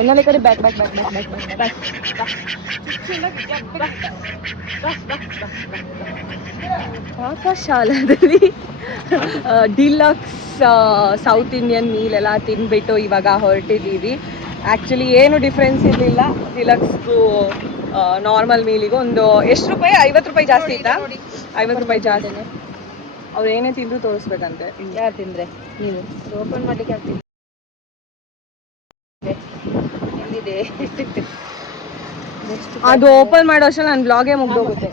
ಎಲ್ಲ ಕಡೆ back back back back back back ಪಾಕಶಾಲಾದಲ್ಲಿ ಡಿಲಕ್ಸ್ ಸೌತ್ ಇಂಡಿಯನ್ ಮೀಲ್ ಎಲ್ಲ ತಿಂದ್ಬಿಟ್ಟು ಇವಾಗ ಹೊರಟಿದ್ದೀವಿ. ಆ್ಯಕ್ಚುಲಿ ಏನು ಡಿಫ್ರೆನ್ಸ್ ಇರಲಿಲ್ಲ ಡಿಲಕ್ಸ್ಗೂ ನಾರ್ಮಲ್ ಮೀಲಿಗೂ. ಒಂದು ಎಷ್ಟು ರೂಪಾಯಿ? 50 ರೂಪಾಯಿ ಜಾಸ್ತಿ ಇತ್ತಾ? 50 ರೂಪಾಯಿ ಜಾಸ್ತಿ. ಅವ್ರು ಏನೇ ತಿಂದ್ರು ತೋರಿಸ್ಬೇಕಂತೆ. ಯಾರು ತಿಂದರೆ? ನೀವು ಓಪನ್ ಮಾಡಲಿಕ್ಕೆ ಆಗ್ತಿಲ್ಲ. ಎಲ್ಲಿದೆ ಅದು ಓಪನ್ ಮಾಡೋ ಅಷ್ಟರಲ್ಲಿ ನನ್ನ ಬ್ಲಾಗೇ ಮುಗ್ದೋಗುತ್ತೆ.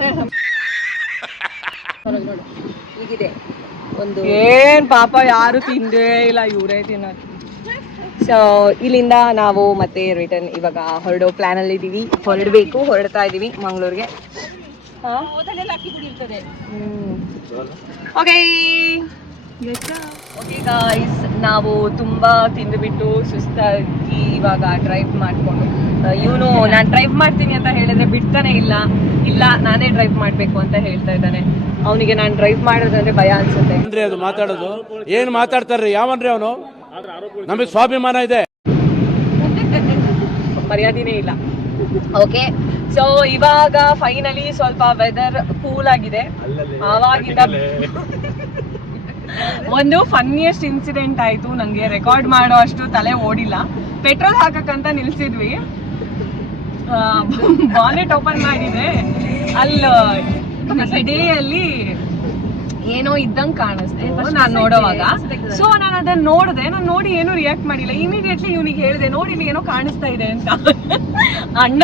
ನೋಡು ಹೀಗಿದೆ ಒಂದು. ಏನ್ ಪಾಪ ಯಾರು ತಿಂದೇ ಇಲ್ಲ, ಇವರೇ ತಿನ್ನೋದು. ಸೊ ಇಲ್ಲಿಂದ ನಾವು ಮತ್ತೆ ರಿಟರ್ನ್ ಇವಾಗ ಹೊರಡೋ ಪ್ಲಾನಲ್ಲಿ ಇದ್ದೀವಿ. ಹೊರಡ್ತಾ ಇದ್ದೀವಿ ಮಂಗಳೂರಿಗೆ. ಓಕೆ ಗಾಯ್ಸ್, ನಾವು ತುಂಬ ತಿಂದುಬಿಟ್ಟು ಸುಸ್ತಾಗಿ ಇವಾಗ ಡ್ರೈವ್ ಮಾಡಿಕೊಂಡು ಇವನು ನಾನು ಡ್ರೈವ್ ಮಾಡ್ತೀನಿ ಅಂತ ಹೇಳಿದ್ರೆ ಬಿಡ್ತಾನೆ ಇಲ್ಲ ನಾನೇ ಡ್ರೈವ್ ಮಾಡಬೇಕು ಅಂತ ಹೇಳ್ತಾ ಇದ್ದಾನೆ. ಅವನಿಗೆ ನಾನು ಡ್ರೈವ್ ಮಾಡೋದಂದ್ರೆ ಭಯ ಅನ್ಸುತ್ತೆ. ಅದು ಮಾತಾಡೋದು ಏನ್ ಮಾತಾಡ್ತಾರ್ರಿ? ಯಾವನ್ರಿ ಅವನು? ನಮಗೆ ಸ್ವಾಭಿಮಾನ ಇದೆ, ಮರ್ಯಾದೆನೇ ಇಲ್ಲ. ಓಕೆ, ಸೊ ಇವಾಗ ಫೈನಲಿ ಸ್ವಲ್ಪ ವೆದರ್ ಕೂಲ್ ಆಗಿದೆ. ಆವಾಗಿಂದ ಒಂದು ಫನ್ನಿಯೆಸ್ಟ್ ಇನ್ಸಿಡೆಂಟ್ ಆಯಿತು. ನನಗೆ ರೆಕಾರ್ಡ್ ಮಾಡೋ ಅಷ್ಟು ತಲೆ ಓಡಿಲ್ಲ. ಪೆಟ್ರೋಲ್ ಹಾಕಕ್ಕಂತ ನಿಲ್ಸಿದ್ವಿ, ಬಾನೆಟ್ ಓಪನ್ ಮಾಡಿದೆ, ಅಲ್ಲಿ ಡೇಯಲ್ಲಿ ಏನೋ ಇದ್ದಂಗೆ ಕಾಣಿಸ್ತು ನಾನು ನೋಡೋವಾಗ. ಸೊ ನಾನು ಅದನ್ನ ನೋಡಿದೆ, ನಾನು ನೋಡಿ ಏನೂ ರಿಯಾಕ್ಟ್ ಮಾಡಿಲ್ಲ. ಇಮಿಡಿಯೇಟ್ಲಿ ಇವನಿಗೆ ಹೇಳಿದೆ, ನೋಡಿ ಇಲ್ಲಿ ಏನೋ ಕಾಣಿಸ್ತಾ ಇದೆ ಅಂತ. ಅಣ್ಣ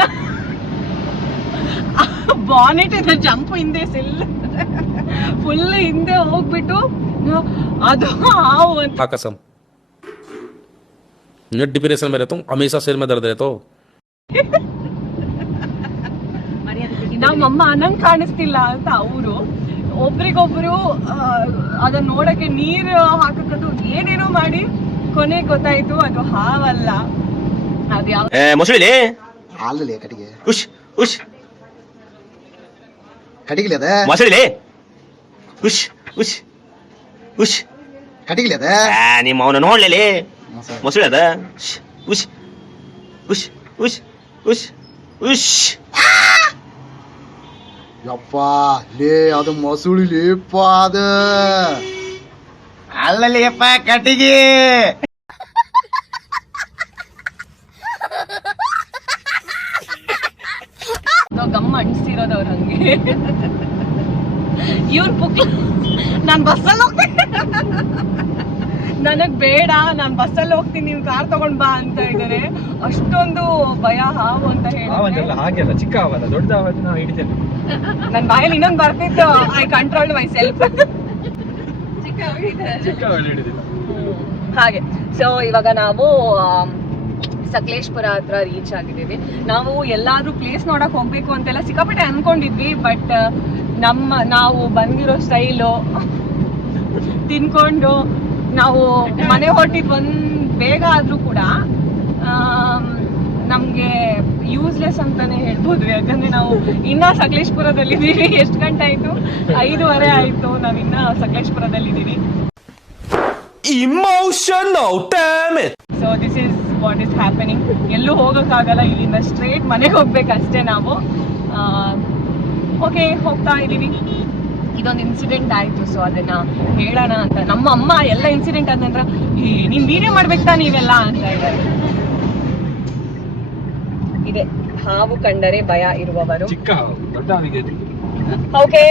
ಬಾನೆಟ್ ಇದೆ, ಜಂಪ್ ಹಿಂದೆ ಫುಲ್ ಹಿಂದೆ ಹೋಗ್ಬಿಟ್ಟು ಅದು ಹಾವು ಅಂತ. हाँ कसम, मैं डिप्रेशन में रहता हूँ, हमेशा सिर में दर्द रहता हो. ನಮ್ಮಮ್ಮ ನಂಗೆ ಕಾಣಿಸ್ತಿಲ್ಲ ಅಂತ ಅವರು ಒಬ್ರಿಗೊಬ್ರು ಅದನ್ನ ನೋಡಕ್ಕೆ ನೀರು ಹಾಕಕ್ಕದು ಏನೇನೋ ಮಾಡಿ ಕೊನೆಗೆ ಗೊತ್ತಾಯ್ತು ಅದು ಹಾವಲ್ಲ, ಅದು ಯಾವ ಮೊಸಳೆ ಹಾಲಲ್ಲಿ ಕಟ್ಟಿಗೆ ಉಶ್ ಉಶ್ ಕಟ್ಟಿಗೆ ಅದ ಮೊಸಳೆ ಉಶ್ ಉಶ್ ಉಶ್ ಕಟ್ಟಿಗೆ ಅದ ನಿಮ್ಮ ಅವನ ನೋಡ್ಲಿ ಮೊಸಳೆ ಅದ ಉಶ್ ಉಶ್ ಉಶ್ ಉಶ್ ಉಶ್. ಯಪ್ಪ ಲೇ ಅದು ಮೊಸುಳಿ ಲೇಪ ಅದ ಅಲ್ಲಲ್ಲಿಯಪ್ಪ ಕಟ್ಟಿಗೆ. ಗಮ್ಮ ಅಣಿಸ್ತಿರೋದವ್ರು ಹಂಗೆ. ಇವ್ರ ಬುಕ್ ನಾನು ಬಸ್ಸಲ್ಲಿ ಹೋಗ್ತೀನಿ, ನನಗ್ ಬೇಡ, ನಾನು ಬಸ್ಸಲ್ಲಿ ಹೋಗ್ತೀನಿ, ನೀವು ಕಾರ್ ತಗೊಂಡ್ ಬಾ ಅಂತ ಇದ್ದಾರೆ. ಅಷ್ಟೊಂದು ಭಯ ಹಾವು ಅಂತ ಹೇಳಿ. ಹಾಗೆಲ್ಲ ಚಿಕ್ಕ ಹಾವಲ್ಲ, ದೊಡ್ಡ ಹಾವನ್ನ ನಾವು ಹಿಡಿತೇನೆ. ನನ್ನ ಬಾಯಲ್ಲಿ ಇನ್ನೊಂದು ಬರ್ತಿತ್ತು, ಐ ಕಂಟ್ರೋಲ್ಡ್ ಮೈ ಸೆಲ್ಫ್. ಚಿಕ್ಕ ಹಿಡಿದಿಲ್ಲ ಹಾಗೆ. ಸೊ ಇವಾಗ ನಾವು ಸಕಲೇಶ್ಪುರ ಹತ್ರ ರೀಚ್ ಆಗಿದ್ದೀವಿ. ನಾವು ಎಲ್ಲಾದ್ರೂ ಪ್ಲೇಸ್ ನೋಡಕ್ ಹೋಗ್ಬೇಕು ಅಂತೆಲ್ಲ ಸಿಕ್ಕಾಪಟ್ಟೆ ಅನ್ಕೊಂಡಿದ್ವಿ. ಬಟ್ ನಾವು ಬಂದಿರೋ ಸ್ಟೈಲು ತಿನ್ಕೊಂಡು ನಾವು ಮನೆ ಹೊರಟಿದ್ ಬೇಗ ಆದ್ರೂ ಕೂಡ ನಮ್ಗೆ ಯೂಸ್ಲೆಸ್ ಅಂತಾನೆ ಹೇಳ್ಬೋದು. ಯಾಕಂದ್ರೆ ನಾವು ಇನ್ನ ಸಕಲೇಶ್ಪುರದಲ್ಲಿದ್ದೀವಿ. ಎಷ್ಟು ಗಂಟೆ ಆಯ್ತು? 5:30 ಆಯ್ತು. ನಾವಿನ್ನ ಸಕಲೇಶ್ಪುರದಲ್ಲಿದ್ದೀವಿ. Emotional, damn it. So this is what is happening. ಎಲ್ಲೂ ಹೋಗೋಕ್ಕಾಗಲ್ಲ, ಇಲ್ಲಿಂದ ಸ್ಟ್ರೇಟ್ ಮನೆಗೆ ಹೋಗ್ಬೇಕಷ್ಟೇ ನಾವು. ಓಕೆ, ಹೋಗ್ತಾ ಇದ್ದೀವಿ. ಇದೊಂದು ಇನ್ಸಿಡೆಂಟ್ ಆಯಿತು, ಸೊ ಅದನ್ನು ಹೇಳೋಣ ಅಂತ. ನಮ್ಮ ಅಮ್ಮ ಎಲ್ಲ ಇನ್ಸಿಡೆಂಟ್ ಆದ ನಂತರ ನೀನು ವಿಡಿಯೋ ಮಾಡ್ಬೇಕಾ ನೀವೆಲ್ಲ ಅಂತ ಇದ್ದಾರೆ. ಇದೆ ಹಾವು ಕಂಡರೆ ಭಯ ಇರುವವರು. ಚಿಕ್ಕ ಹಾವು, ದೊಡ್ಡ ಹಾವಿಗೆ ಓಕೆ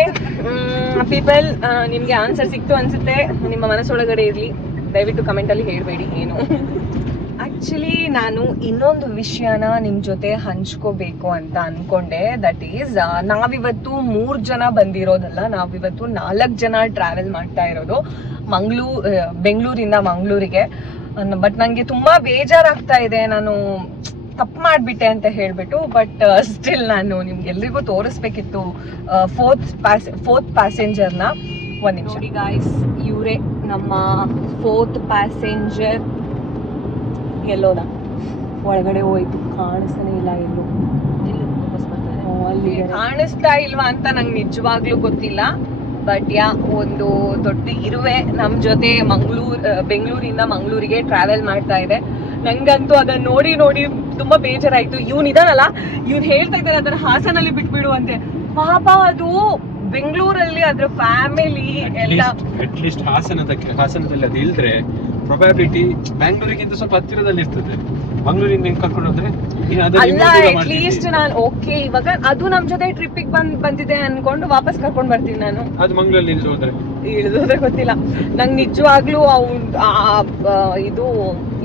ಪೀಪಲ್, ನಿಮಗೆ ಆನ್ಸರ್ ಸಿಕ್ತು ಅನ್ಸುತ್ತೆ. ನಿಮ್ಮ ಮನಸ್ಸೊಳಗಡೆ ಇರಲಿ, ದಯವಿಟ್ಟು ಕಮೆಂಟಲ್ಲಿ ಹೇಳಬೇಡಿ ಏನು. ಆ್ಯಕ್ಚುಲಿ ನಾನು ಇನ್ನೊಂದು ವಿಷಯನ ನಿಮ್ಮ ಜೊತೆ ಹಂಚ್ಕೋಬೇಕು ಅಂತ ಅಂದ್ಕೊಂಡೆ. ದಟ್ ಈಸ್ ನಾವಿವತ್ತು 3 ಜನ ಬಂದಿರೋದಲ್ಲ, ನಾವಿವತ್ತು 4 ಜನ ಟ್ರಾವೆಲ್ ಮಾಡ್ತಾ ಇರೋದು ಬೆಂಗಳೂರಿಂದ ಮಂಗಳೂರಿಗೆ. ಬಟ್ ನನಗೆ ತುಂಬ ಬೇಜಾರಾಗ್ತಾ ಇದೆ, ನಾನು ತಪ್ಪು ಮಾಡಿಬಿಟ್ಟೆ ಅಂತ ಹೇಳಿಬಿಟ್ಟು. ಬಟ್ ಸ್ಟಿಲ್ ನಾನು ನಿಮ್ಗೆಲ್ರಿಗೂ ತೋರಿಸ್ಬೇಕಿತ್ತು ಫೋರ್ತ್ ಪ್ಯಾಸೆಂಜರ್ನ. ಒಂದು ನಿಮಿಷ ನೋಡಿ ಗಾಯ್ಸ್, ಇವರೇ ನಮ್ಮ 4th ಪ್ಯಾಸೆಂಜರ್. ಎಲ್ಲೋದ ಒಳಗಡೆ ಹೋಯ್ತು, ಕಾಣಿಸ್ತಾನೆ ಇಲ್ಲ ಎಲ್ಲೂ. ಅಲ್ಲಿ ಕಾಣಿಸ್ತಾ ಇಲ್ವಾ ಅಂತ ನಂಗೆ ನಿಜವಾಗ್ಲೂ ಗೊತ್ತಿಲ್ಲ. ಬಟ್ ಒಂದು ದೊಡ್ಡ ಇರುವೆ ನಮ್ಮ ಜೊತೆ ಬೆಂಗಳೂರಿಂದ ಮಂಗಳೂರಿಗೆ ಟ್ರಾವೆಲ್ ಮಾಡ್ತಾ ಇದೆ. ನಂಗಂತೂ ಅದನ್ನ ನೋಡಿ ನೋಡಿ ತುಂಬಾ ಬೇಜಾರಾಯ್ತು. ಇದಾನಲ್ಲ, ಇವ್ನು ಹೇಳ್ತಾ ಇದ್ದಾರೆ ಅದನ್ನ ಹಾಸನಲ್ಲಿ ಬಿಟ್ಬಿಡು ಅಂತೆ. ಪಾಪ ಅದು ಬೆಂಗಳೂರಲ್ಲಿ ಅದ್ರ ಫ್ಯಾಮಿಲಿ ಎಲ್ಲ ಅಟ್ಲೀಸ್ಟ್ ಹಾಸನದಲ್ಲಿ ಅದು ಇಲ್ದ್ರೆ ಪ್ರೊಬ್ಯಾಬಿಲಿಟಿ ಬ್ಯಾಂಗ್ಳೂರಿಗಿಂತ ಸ್ವಲ್ಪ ಹತ್ತಿರದಲ್ಲಿ ಇರ್ತದೆ. ಮಂಗಳೂರಿಂದ ಹೆಂಗ್ ಕರ್ಕೊಂಡು ಹೋದ್ರೆ ಅಲ್ಲ, ಅಟ್ಲೀಸ್ಟ್ ನಾನು ಓಕೆ ಇವಾಗ ಅದು ನಮ್ ಜೊತೆ ಟ್ರಿಪ್ಪಿಗೆ ಬಂದಿದೆ ಅನ್ಕೊಂಡು ವಾಪಸ್ ಕರ್ಕೊಂಡ್ ಬರ್ತೀನಿ ನಾನು. ಅದು ಮಂಗಳೂರಲ್ಲಿ ಇಳಿದೋದ್ರೆ ಗೊತ್ತಿಲ್ಲ ನಂಗೆ ನಿಜವಾಗ್ಲೂ ಇದು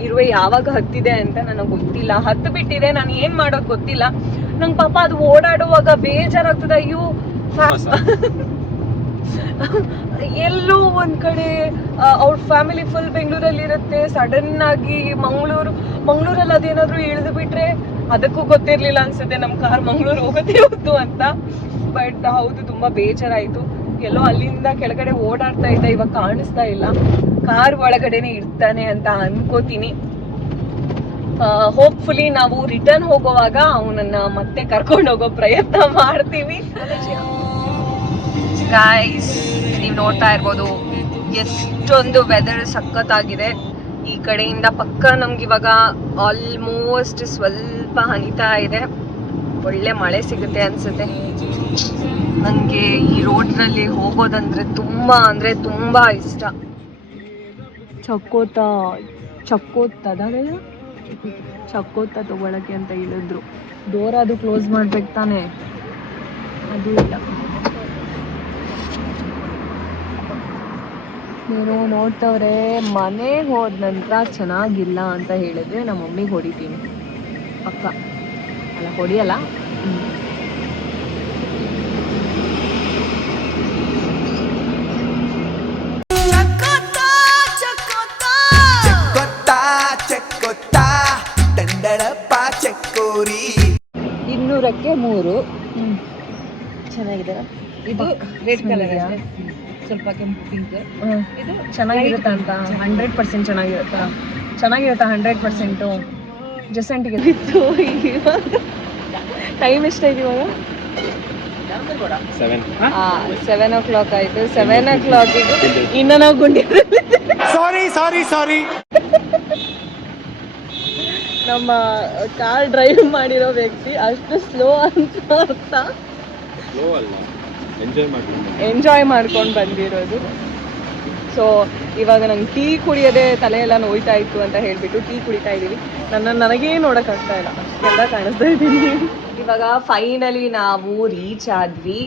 ಇರುವೆ ಯಾವಾಗ ಹತ್ತಿದೆ ಅಂತ ನನಗೆ ಗೊತ್ತಿಲ್ಲ. ಹತ್ತು ಬಿಟ್ಟಿದೆ, ನಾನು ಏನ್ ಮಾಡೋದು ಗೊತ್ತಿಲ್ಲ ನಂಗೆ. ಪಾಪ ಅದು ಓಡಾಡುವಾಗ ಬೇಜಾರಾಗ್ತದೆ. ಅಯ್ಯೋ ಎಲ್ಲೋ ಒಂದ್ ಕಡೆ ಅವ್ರ ಫ್ಯಾಮಿಲಿ ಫುಲ್ ಬೆಂಗಳೂರಲ್ಲಿ ಇರುತ್ತೆ, ಸಡನ್ ಆಗಿ ಮಂಗಳೂರಲ್ಲಿ ಅದೇನಾದ್ರು ಇಳಿದು ಬಿಟ್ರೆ ಅದಕ್ಕೂ ಗೊತ್ತಿರ್ಲಿಲ್ಲ ಅನ್ಸುತ್ತೆ ನಮ್ ಕಾರ್ ಮಂಗಳೂರು ಹೋಗುತ್ತೆ ಅಂತ. ಬಟ್ ಹೌದು, ತುಂಬಾ ಬೇಜಾರಾಯ್ತು. ಎಲ್ಲೋ ಅಲ್ಲಿಂದ ಕೆಳಗಡೆ ಓಡಾಡ್ತಾ ಇದ್ದ, ಇವಾಗ ಕಾಣಿಸ್ತಾ ಇಲ್ಲ. ಕಾರ್ ಒಳಗಡೆನೆ ಇರ್ತಾನೆ ಅಂತ ಅನ್ಕೋತೀನಿ. ಹೋಪ್ಫುಲಿ ನಾವು ರಿಟರ್ನ್ ಹೋಗುವಾಗ ಅವನನ್ನ ಮತ್ತೆ ಕರ್ಕೊಂಡು ಹೋಗೋ ಪ್ರಯತ್ನ ಮಾಡ್ತೀವಿ. ಗೈಸ್, ನೀವು ನೋಡ್ತಾ ಇರ್ಬೋದು ಎಷ್ಟೊಂದು ವೆದರ್ ಸಖತ್ತಾಗಿದೆ. ಈ ಕಡೆಯಿಂದ ಪಕ್ಕ ನಮ್ಗೆ ಇವಾಗ ಆಲ್ಮೋಸ್ಟ್ ಸ್ವಲ್ಪ ಹನಿತಾ ಇದೆ. ಒಳ್ಳೆ ಮಳೆ ಸಿಗುತ್ತೆ ಅನ್ಸುತ್ತೆ. ನನಗೆ ಈ ರೋಡ್ನಲ್ಲಿ ಹೋಗೋದಂದ್ರೆ ತುಂಬಾ ಇಷ್ಟ. ಚಕ್ಕೋತ ತಗೊಳಕ್ಕೆ ಅಂತ ಹೇಳಿದ್ರು. ಡೋರ್ ಅದು ಕ್ಲೋಸ್ ಮಾಡ್ಬೇಕು ತಾನೆ, ಅದು ಇಲ್ಲ. ನೀನು ನೋಡ್ತವ್ರೆ, ಮನೆಗೆ ಹೋದ ನಂತರ ಚೆನ್ನಾಗಿಲ್ಲ ಅಂತ ಹೇಳಿದ್ರೆ ನಮ್ಮ ಮಮ್ಮಿಗೆ ಹೊಡಿತೀನಿ ಪಕ್ಕ. ಅಲ್ಲ, ಹೊಡಿಯಲ್ಲ. ಇನ್ನೂರಕ್ಕೆ 3 ಚೆನ್ನಾಗಿದೆ. ಇದು ರೆಡ್ ಕಲರ್, ಸ್ವಲ್ಪ ಕೆಂಪು ಪಿಂಕ್. ಇದು ಚೆನ್ನಾಗಿರುತ್ತಾ ಅಂತ 100% ಚೆನ್ನಾಗಿರುತ್ತಾ? 100%. ಜಸೆಂಟಿಗೆ ಇತ್ತು. ಟೈಮ್ ಎಷ್ಟಾಯ್ತು ಇವಾಗ? 7 o'clock ಆಯ್ತು. 7 o'clock ಇನ್ನು ನಾವು ಗುಂಡಿಯಲ್ಲಿ ಸಾರಿ ನಮ್ಮ ಕಾರ್ ಡ್ರೈವ್ ಮಾಡಿರೋ ವ್ಯಕ್ತಿ ಅಷ್ಟು ಸ್ಲೋ ಅಂತ ಅರ್ಥ. ಎಂಜಾಯ್ ಮಾಡ್ಕೊಂಡು ಬಂದಿರೋದು. ಸೊ ಇವಾಗ ನಂಗೆ ಟೀ ಕುಡಿಯೋದೇ ತಲೆ ಎಲ್ಲ ನೋಯ್ತಾ ಇತ್ತು ಅಂತ ಹೇಳ್ಬಿಟ್ಟು ಟೀ ಕುಡಿತಾ ಇದ್ದೀವಿ. ನನಗೇ ನೋಡೋಕ್ಕಾಗ್ತಾ ಇಲ್ಲ, ಅಷ್ಟೆಲ್ಲ ಕಾಣಿಸ್ತಾ ಇದ್ದೀನಿ. ಇವಾಗ ಫೈನಲಿ ನಾವು ರೀಚ್ ಆದ್ವಿ.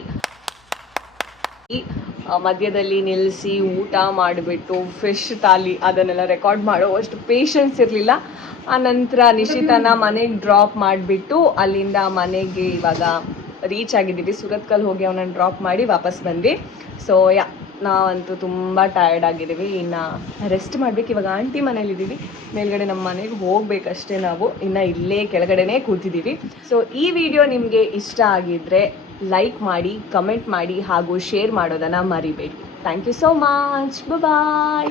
ಮಧ್ಯದಲ್ಲಿ ನಿಲ್ಲಿಸಿ ಊಟ ಮಾಡಿಬಿಟ್ಟು ಫಿಶ್ ತಾಲಿ ಅದನ್ನೆಲ್ಲ ರೆಕಾರ್ಡ್ ಮಾಡೋ ಅಷ್ಟು ಪೇಷನ್ಸ್ ಇರಲಿಲ್ಲ. ಆನಂತರ ನಿಶಿತನ ಮನೆಗೆ ಡ್ರಾಪ್ ಮಾಡಿಬಿಟ್ಟು ಅಲ್ಲಿಂದ ಮನೆಗೆ ಇವಾಗ ರೀಚ್ ಆಗಿದ್ದೀವಿ. ಸುರತ್ಕಲ್ ಹೋಗಿ ಅವನನ್ನು ಡ್ರಾಪ್ ಮಾಡಿ ವಾಪಸ್ ಬಂದ್ವಿ. ಸೊ ನಾವಂತೂ ತುಂಬ ಟಯರ್ಡ್ ಆಗಿದ್ದೀವಿ. ಇನ್ನು ರೆಸ್ಟ್ ಮಾಡಬೇಕು. ಇವಾಗ ಆಂಟಿ ಮನೇಲಿದ್ದೀವಿ, ಮೇಲ್ಗಡೆ ನಮ್ಮ ಮನೆಗೆ ಹೋಗ್ಬೇಕಷ್ಟೇ. ನಾವು ಇನ್ನು ಇಲ್ಲೇ ಕೆಳಗಡೆನೇ ಕೂತಿದ್ದೀವಿ. ಸೊ ಈ ವಿಡಿಯೋ ನಿಮಗೆ ಇಷ್ಟ ಆಗಿದ್ದರೆ ಲೈಕ್ ಮಾಡಿ, ಕಮೆಂಟ್ ಮಾಡಿ ಹಾಗೂ ಶೇರ್ ಮಾಡೋದನ್ನು ಮರಿಬೇಡಿ. Thank you so much. Bye.